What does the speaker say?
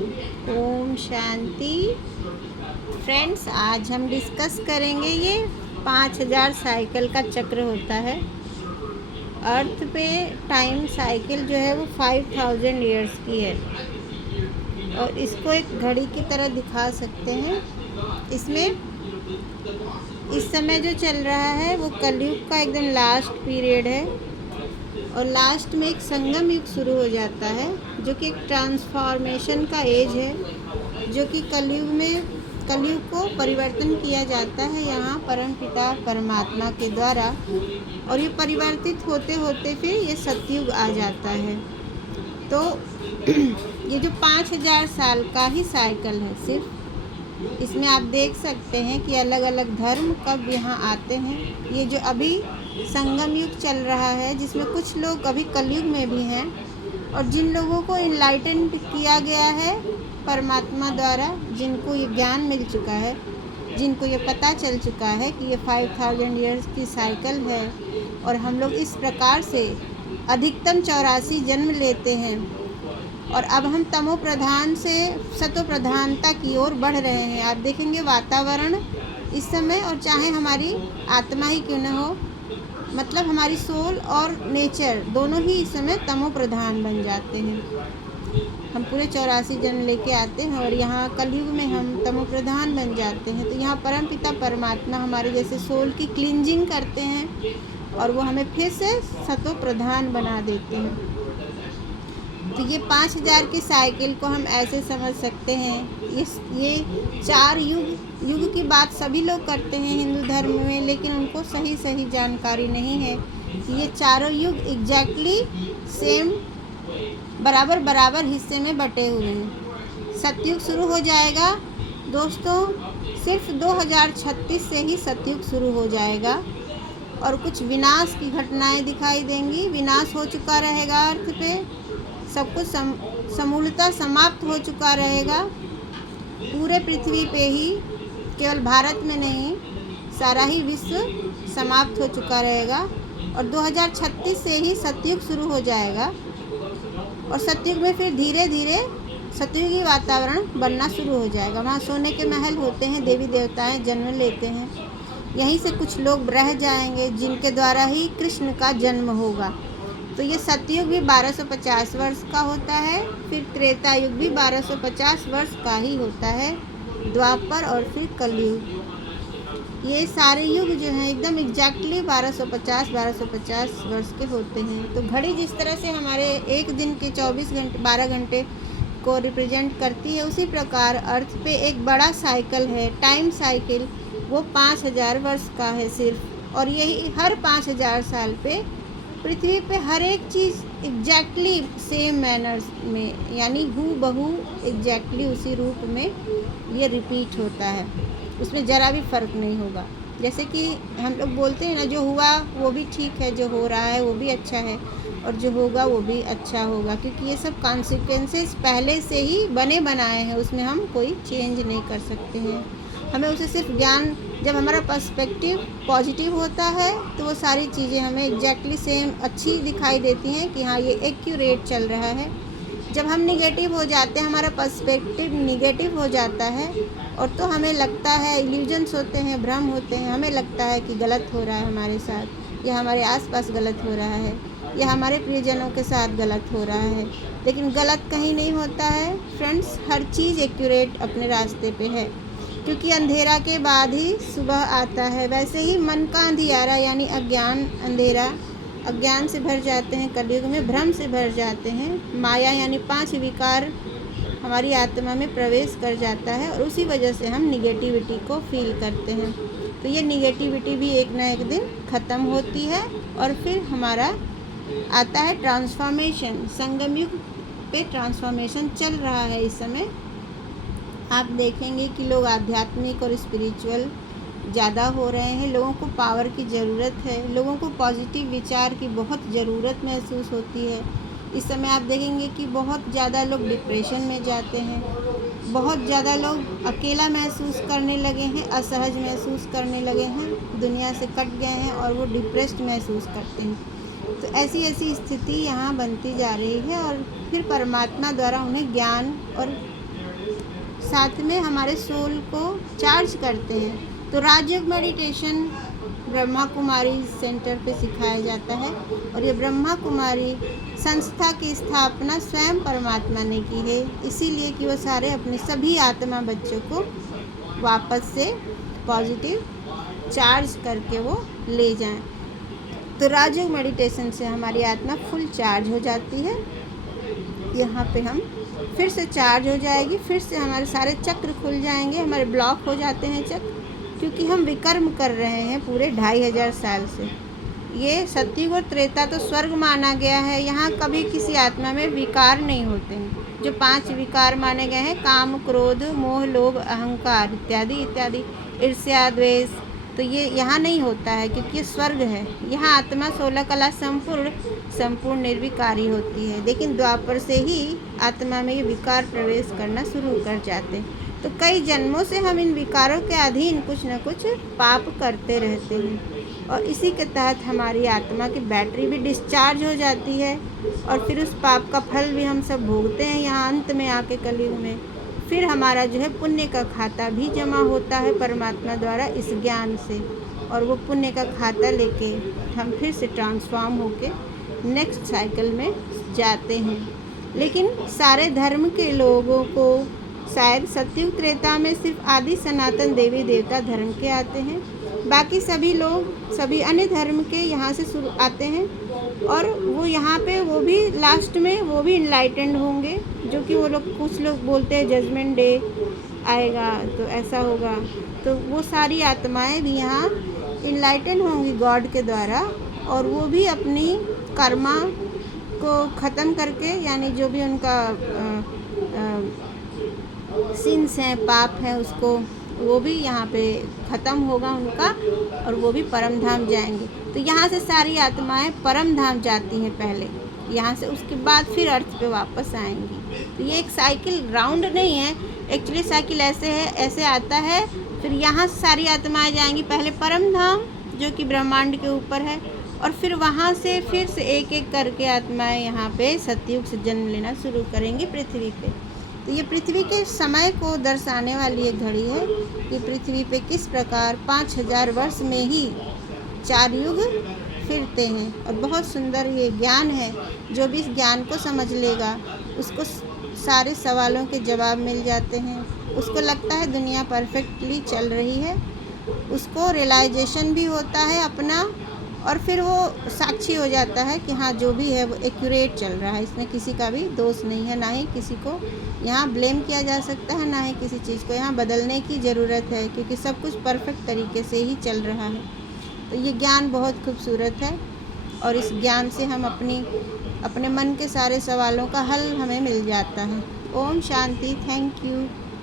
Om Shanti. Friends, आज हम discuss करेंगे ये 5000 साइकिल का चक्र होता है। अर्थ पे टाइम साइकिल जो है वो 5000 ईयर्स की है और इसको एक घड़ी की तरह दिखा सकते हैं। इसमें इस समय जो चल रहा है वो कलयुग का एकदम लास्ट पीरियड है और लास्ट में एक संगम युग शुरू हो जाता है जो कि एक ट्रांसफॉर्मेशन का एज है, जो कि कलयुग को परिवर्तन किया जाता है यहाँ परमपिता परमात्मा के द्वारा, और ये परिवर्तित होते होते फिर ये सतयुग आ जाता है। तो ये जो 5000 साल का ही साइकिल है सिर्फ, इसमें आप देख सकते हैं कि अलग अलग धर्म कब यहाँ आते हैं। ये जो अभी संगम युग चल रहा है जिसमें कुछ लोग अभी कलयुग में भी हैं, और जिन लोगों को इनलाइटन किया गया है परमात्मा द्वारा, जिनको ये ज्ञान मिल चुका है, जिनको ये पता चल चुका है कि ये 5000 ईयर्स की साइकिल है और हम लोग इस प्रकार से अधिकतम 84 जन्म लेते हैं और अब हम तमो प्रधान से सतो प्रधानता की ओर बढ़ रहे हैं। आप देखेंगे वातावरण इस समय, और चाहे हमारी आत्मा ही क्यों न हो, मतलब हमारी सोल और नेचर दोनों ही इस समय तमो प्रधान बन जाते हैं। हम पूरे 84 जन्म लेके आते हैं और यहाँ कलयुग में हम तमो प्रधान बन जाते हैं। तो यहाँ परमपिता परमात्मा हमारे जैसे सोल की क्लींजिंग करते हैं और वो हमें फिर से सतो प्रधान बना देते हैं। तो ये 5000 की साइकिल को हम ऐसे समझ सकते हैं। ये 4 युग की बात सभी लोग करते हैं हिंदू धर्म में, लेकिन उनको सही जानकारी नहीं है कि ये चारों युग एग्जैक्टली सेम बराबर हिस्से में बटे हुए हैं। सतयुग शुरू हो जाएगा दोस्तों, सिर्फ 2036 से ही सतयुग शुरू हो जाएगा और कुछ विनाश की घटनाएं दिखाई देंगी। विनाश हो चुका रहेगा, अर्थ पे सब कुछ समूलतः समाप्त हो चुका रहेगा पूरे पृथ्वी पे ही, केवल भारत में नहीं, सारा ही विश्व समाप्त हो चुका रहेगा और 2036 से ही सतयुग शुरू हो जाएगा। और सतयुग में फिर धीरे धीरे सतयुगी वातावरण बनना शुरू हो जाएगा। वहाँ सोने के महल होते हैं, देवी देवताएं जन्म लेते हैं, यहीं से कुछ लोग रह जाएंगे जिनके द्वारा ही कृष्ण का जन्म होगा। तो ये सतयुग भी 1250 वर्ष का होता है, फिर त्रेता युग भी 1250 वर्ष का ही होता है, द्वापर और फिर कलयुग। ये सारे युग जो हैं एकदम एग्जैक्टली 1250 वर्ष के होते हैं। तो घड़ी जिस तरह से हमारे एक दिन के 12 घंटे को रिप्रेजेंट करती है, उसी प्रकार अर्थ पे एक बड़ा साइकिल है, टाइम साइकिल, वो 5000 वर्ष का है सिर्फ। और यही हर 5000 साल पे पृथ्वी पे हर एक चीज़ एग्जैक्टली सेम मैनर्स में, यानी हूबहू एग्जैक्टली उसी रूप में ये रिपीट होता है, उसमें ज़रा भी फ़र्क नहीं होगा। जैसे कि हम लोग बोलते हैं ना, जो हुआ वो भी ठीक है, जो हो रहा है वो भी अच्छा है और जो होगा वो भी अच्छा होगा, क्योंकि ये सब कॉन्सिक्वेंसेस पहले से ही बने बनाए हैं, उसमें हम कोई चेंज नहीं कर सकते हैं। हमें उसे सिर्फ ज्ञान, जब हमारा पर्सपेक्टिव पॉजिटिव होता है तो वो सारी चीज़ें हमें एग्जैक्टली सेम अच्छी दिखाई देती हैं कि हाँ ये एक्यूरेट चल रहा है। जब हम निगेटिव हो जाते हैं, हमारा पर्सपेक्टिव निगेटिव हो जाता है, और तो हमें लगता है, इल्यूजन्स होते हैं, भ्रम होते हैं, हमें लगता है कि गलत हो रहा है हमारे साथ, या हमारे आसपास गलत हो रहा है, या हमारे प्रियजनों के साथ गलत हो रहा है। लेकिन गलत कहीं नहीं होता है फ्रेंड्स, हर चीज़ एक्यूरेट अपने रास्ते पे है, क्योंकि अंधेरा के बाद ही सुबह आता है। वैसे ही मन का अंधियारा यानी अज्ञान, अंधेरा, अज्ञान से भर जाते हैं कलयुग में, भ्रम से भर जाते हैं, माया यानी 5 विकार हमारी आत्मा में प्रवेश कर जाता है और उसी वजह से हम निगेटिविटी को फील करते हैं। तो ये निगेटिविटी भी एक ना एक दिन ख़त्म होती है और फिर हमारा आता है ट्रांसफॉर्मेशन। संगम युग पे ट्रांसफॉर्मेशन चल रहा है इस समय। आप देखेंगे कि लोग आध्यात्मिक और स्पिरिचुअल ज़्यादा हो रहे हैं, लोगों को पावर की ज़रूरत है, लोगों को पॉजिटिव विचार की बहुत ज़रूरत महसूस होती है। इस समय आप देखेंगे कि बहुत ज़्यादा लोग डिप्रेशन में जाते हैं, बहुत ज़्यादा लोग अकेला महसूस करने लगे हैं, असहज महसूस करने लगे हैं, दुनिया से कट गए हैं और वो डिप्रेस्ड महसूस करते हैं। तो ऐसी स्थिति यहाँ बनती जा रही है और फिर परमात्मा द्वारा उन्हें ज्ञान और साथ में हमारे सोल को चार्ज करते हैं। तो राजयोग मेडिटेशन ब्रह्मा कुमारी सेंटर पे सिखाया जाता है और ये ब्रह्मा कुमारी संस्था की स्थापना स्वयं परमात्मा ने की है, इसीलिए कि वो सारे अपने सभी आत्मा बच्चों को वापस से पॉजिटिव चार्ज करके वो ले जाएं। तो राजयोग मेडिटेशन से हमारी आत्मा फुल चार्ज हो जाती है। यहाँ पे हम फिर से चार्ज हो जाएगी, फिर से हमारे सारे चक्र खुल जाएंगे, हमारे ब्लॉक हो जाते हैं चक्र, क्योंकि हम विकर्म कर रहे हैं पूरे 2500 साल से। ये सतयुग और त्रेता तो स्वर्ग माना गया है, यहाँ कभी किसी आत्मा में विकार नहीं होते हैं। जो 5 विकार माने गए हैं, काम क्रोध मोह लोभ अहंकार इत्यादि इत्यादि, ईर्ष्या द्वेष, तो ये यहाँ नहीं होता है क्योंकि ये स्वर्ग है। यहाँ आत्मा 16 कला संपूर्ण निर्विकारी होती है। लेकिन द्वापर से ही आत्मा में ये विकार प्रवेश करना शुरू कर जाते हैं। तो कई जन्मों से हम इन विकारों के अधीन कुछ न कुछ पाप करते रहते हैं और इसी के तहत हमारी आत्मा की बैटरी भी डिस्चार्ज हो जाती है और फिर उस पाप का फल भी हम सब भोगते हैं यहाँ अंत में आके कलयुग में। फिर हमारा जो है पुण्य का खाता भी जमा होता है परमात्मा द्वारा इस ज्ञान से, और वो पुण्य का खाता लेके हम फिर से ट्रांसफॉर्म होके नेक्स्ट साइकिल में जाते हैं। लेकिन सारे धर्म के लोगों को शायद सतयुग त्रेता में सिर्फ आदि सनातन देवी देवता धर्म के आते हैं, बाकी सभी लोग सभी अन्य धर्म के यहाँ से शुरू आते हैं और वो यहाँ पे वो भी लास्ट में वो भी इनलाइटेंड होंगे, जो कि वो लोग कुछ लोग बोलते हैं जजमेंट डे आएगा तो ऐसा होगा। तो वो सारी आत्माएं भी यहाँ इनलाइटेंड होंगी गॉड के द्वारा और वो भी अपनी कर्मा को ख़त्म करके, यानी जो भी उनका सिंस हैं पाप है उसको वो भी यहाँ पे ख़त्म होगा उनका और वो भी परम धाम जाएंगे। तो यहाँ से सारी आत्माएं परम धाम जाती हैं पहले यहाँ से, उसके बाद फिर अर्थ पे वापस आएंगी। तो ये एक साइकिल राउंड नहीं है, एक्चुअली साइकिल ऐसे है, ऐसे आता है फिर यहाँ से सारी आत्माएं जाएंगी पहले परम धाम जो कि ब्रह्मांड के ऊपर है और फिर वहाँ से फिर से एक एक करके आत्माएं यहाँ पे सतयुग से जन्म लेना शुरू करेंगी पृथ्वी पे। तो ये पृथ्वी के समय को दर्शाने वाली एक घड़ी है कि पृथ्वी पे किस प्रकार 5000 वर्ष में ही 4 युग फिरते हैं। और बहुत सुंदर ये ज्ञान है, जो भी इस ज्ञान को समझ लेगा उसको सारे सवालों के जवाब मिल जाते हैं, उसको लगता है दुनिया परफेक्टली चल रही है, उसको रियलाइजेशन भी होता है अपना और फिर वो साक्षी हो जाता है कि हाँ जो भी है वो एक्यूरेट चल रहा है, इसमें किसी का भी दोष नहीं है, ना ही किसी को यहाँ ब्लेम किया जा सकता है, ना ही किसी चीज़ को यहाँ बदलने की ज़रूरत है क्योंकि सब कुछ परफेक्ट तरीके से ही चल रहा है। तो ये ज्ञान बहुत खूबसूरत है और इस ज्ञान से हम अपने मन के सारे सवालों का हल हमें मिल जाता है। ओम शांति। Thank you.